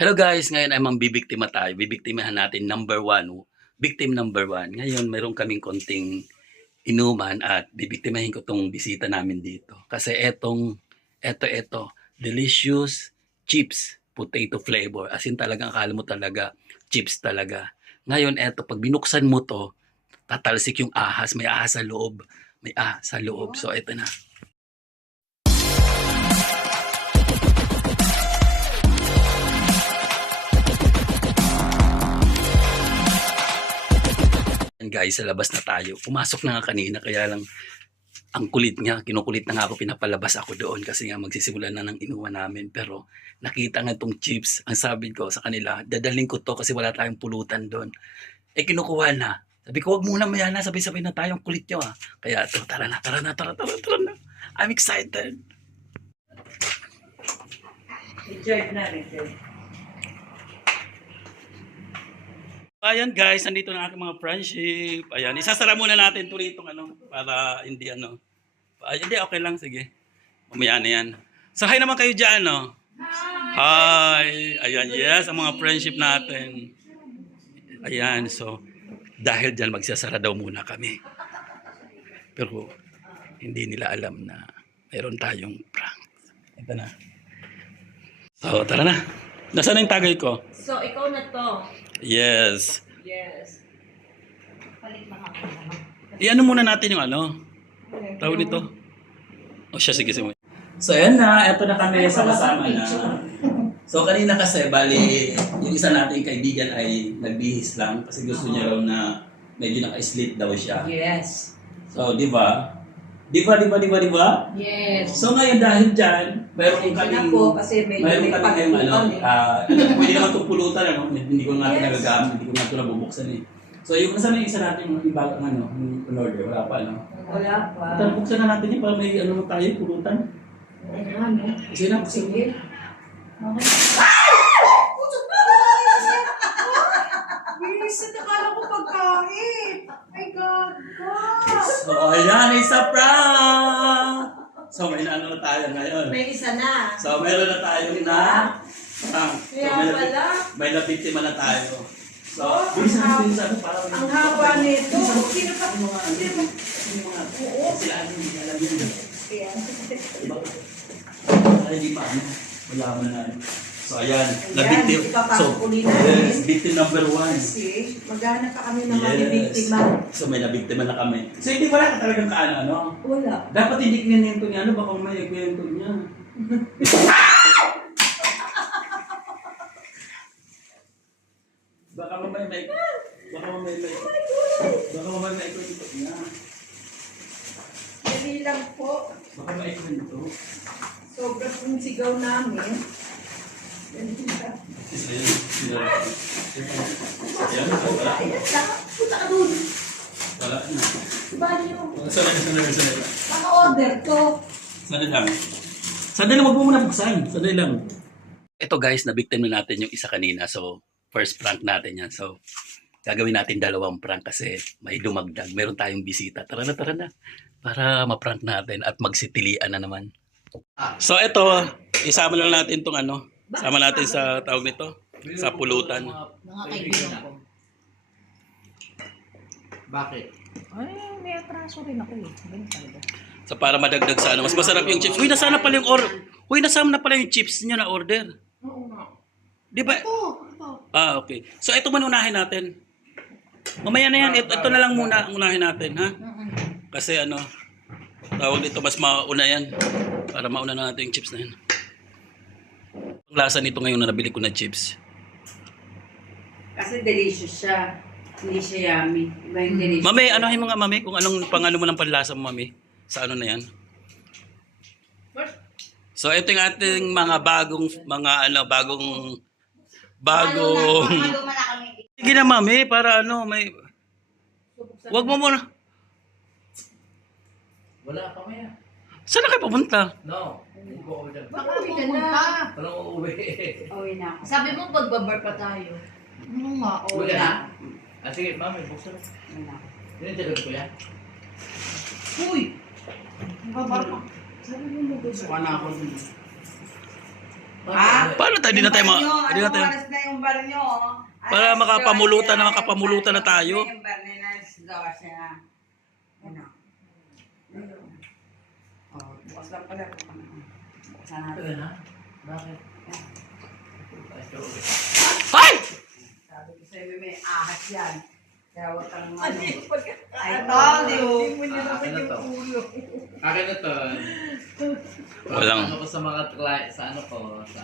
Hello guys, ngayon ay mambibiktima tayo. Bibiktimahan natin victim number one. Ngayon mayroon kaming konting inuman at bibiktimahin ko tong bisita namin dito. Kasi eto, delicious chips, potato flavor. As in talaga, akala mo talaga, chips talaga. Ngayon eto, pag binuksan mo to, tatalsik yung ahas. May ahas sa loob. May ahas sa loob. So eto na. Guys, sa labas na tayo. Pumasok na nga kanina, kaya lang ang kulit niya, kinukulit na nga ako, pinapalabas ako doon kasi nga magsisimula na ng inuwan namin. Pero nakita nga itong chips, ang sabi ko sa kanila, dadaling ko to kasi wala tayong pulutan doon. Eh kinukuha na. Sabi ko, wag muna maya na, sabay-sabay na tayong kulit nyo ah. Kaya to, tara na. I'm excited. Richard na, Richard. Ayan guys, nandito na aking mga friendship. Ayan, isasara muna natin ito rito para hindi Ay, hindi, okay lang, sige. Mamaya na yan. So, hi naman kayo dyan, no? Hi! Ayan, yes, ang mga friendship natin. Ayan, so, dahil dyan magsasara daw muna kami. Pero, hindi nila alam na mayroon tayong prank. Ito na. So, tara na. Nasaan na yung tagay ko? So, ikaw na to. Yes. Yes. Palit na ako. I-ano muna natin yung tawag nito. O siya, sige. So, ayan na. Eto na kami. Sama-sama na. So, kanina kasi, bali, yung isa nating kaibigan ay nagbihis lang kasi gusto niya raw na medyo naka-slit daw siya. Yes. So, di ba? Di ba? Yes. So, ngayon dahil dyan, mayroon kaming pwede naman itong pulutan, hindi ko natin nagagamit, hindi ko natin nabubuksan eh. So, yung kasama yung isa natin, yung iba, yung order, wala pa, Wala pa. At buksan na natin yun para may tayo, pulutan. Kasi na, buksan mo. Bilis, nakala ko pagkain. My God, So, ayan, isa prank! So, may na tayo ngayon. May isa na. So, meron na tayo na prank. So, Kaya pala. may nabiktima na tayo. So, bilisan para Ang haba nito. Sino pa? Oo. Sila hindi alam yun. Ay, di pa wala mo na. So, ayan. Na-victim. So, yes, victim number one. Kasi, maghanap pa kami ng mga biktima. So, may nabiktima na kami. So, hindi wala ka talagang Wala. Dapat hindi kinento niya. Baka may kwento niya. Baka mamaya may kwento niya. Dali lang po. Baka may kwento. Sobrang pong sigaw namin. Dali lang. Ayan, wala. Ayan lang. Punta ka doon. Wala na. Bali yung Sanay. naka-order to. Sandali lang, wag mo muna buksan. Sandali lang. Ito guys, na-victim na natin yung isa kanina. So, first prank natin yan. So, gagawin natin dalawang prank kasi may dumagdag. Meron tayong bisita. Tara na. Para ma-prank natin at magsitilian na naman. So, ito, isama lang natin itong Sama natin sa tawag nito. Sa pulutan. Mga kaibigan ko. Bakit? Ay, may atraso rin ako eh. Ganun talaga. So, para madagdag sa mas masarap yung chips. Uy, nasama na pala yung chips niyo na order. Oo nga. Di ba? Ito. Ah, okay. So, ito man unahin natin. Mamaya na yan. Ito na lang muna ang unahin natin, ha? Kasi tawag dito, mas mauna yan. Para mauna na natin yung chips na yan. Ang lasa nito ngayon na nabili ko na chips. Kasi delicious siya. Hindi siya yummy. Iba yung delicious. Mami, anuhin mo nga, mami, kung anong pang mo ng panlasa mo, mami. Sa na yan. So, ito yung ating mga bagong Sige na, mami, para may... Wag mo muna. Wala pa maya. Saan na kayo pupunta? No. Hindi ko uwi dyan. Baka uwi na. Walang uuwi. Uwi na ako. Sabi mo, pagbabar pa tayo. Ano nga, Uwi na. Sige, mami, buksan. Uwi na ako. Tinitagod ko yan. Uy! Babar pa. Sabi mo mo gusto. Suka na ako dun. Ha? Paano tayo? Hindi na tayo hindi na tayo. Oras na yung bar nyo? Para makapamulutan na tayo. Yung bar nila, alas 12 na. Ano? Oh, bukas lang pala. Bukas na natin. Tagal na? Bakit? Ay! Sabi ko sa'yo, may ahas yan. Kaya huwag kang ano. I Ano? told you. Akin na to. Akin na to. Walang- Ano ko sa mga client, sa ano ko, sa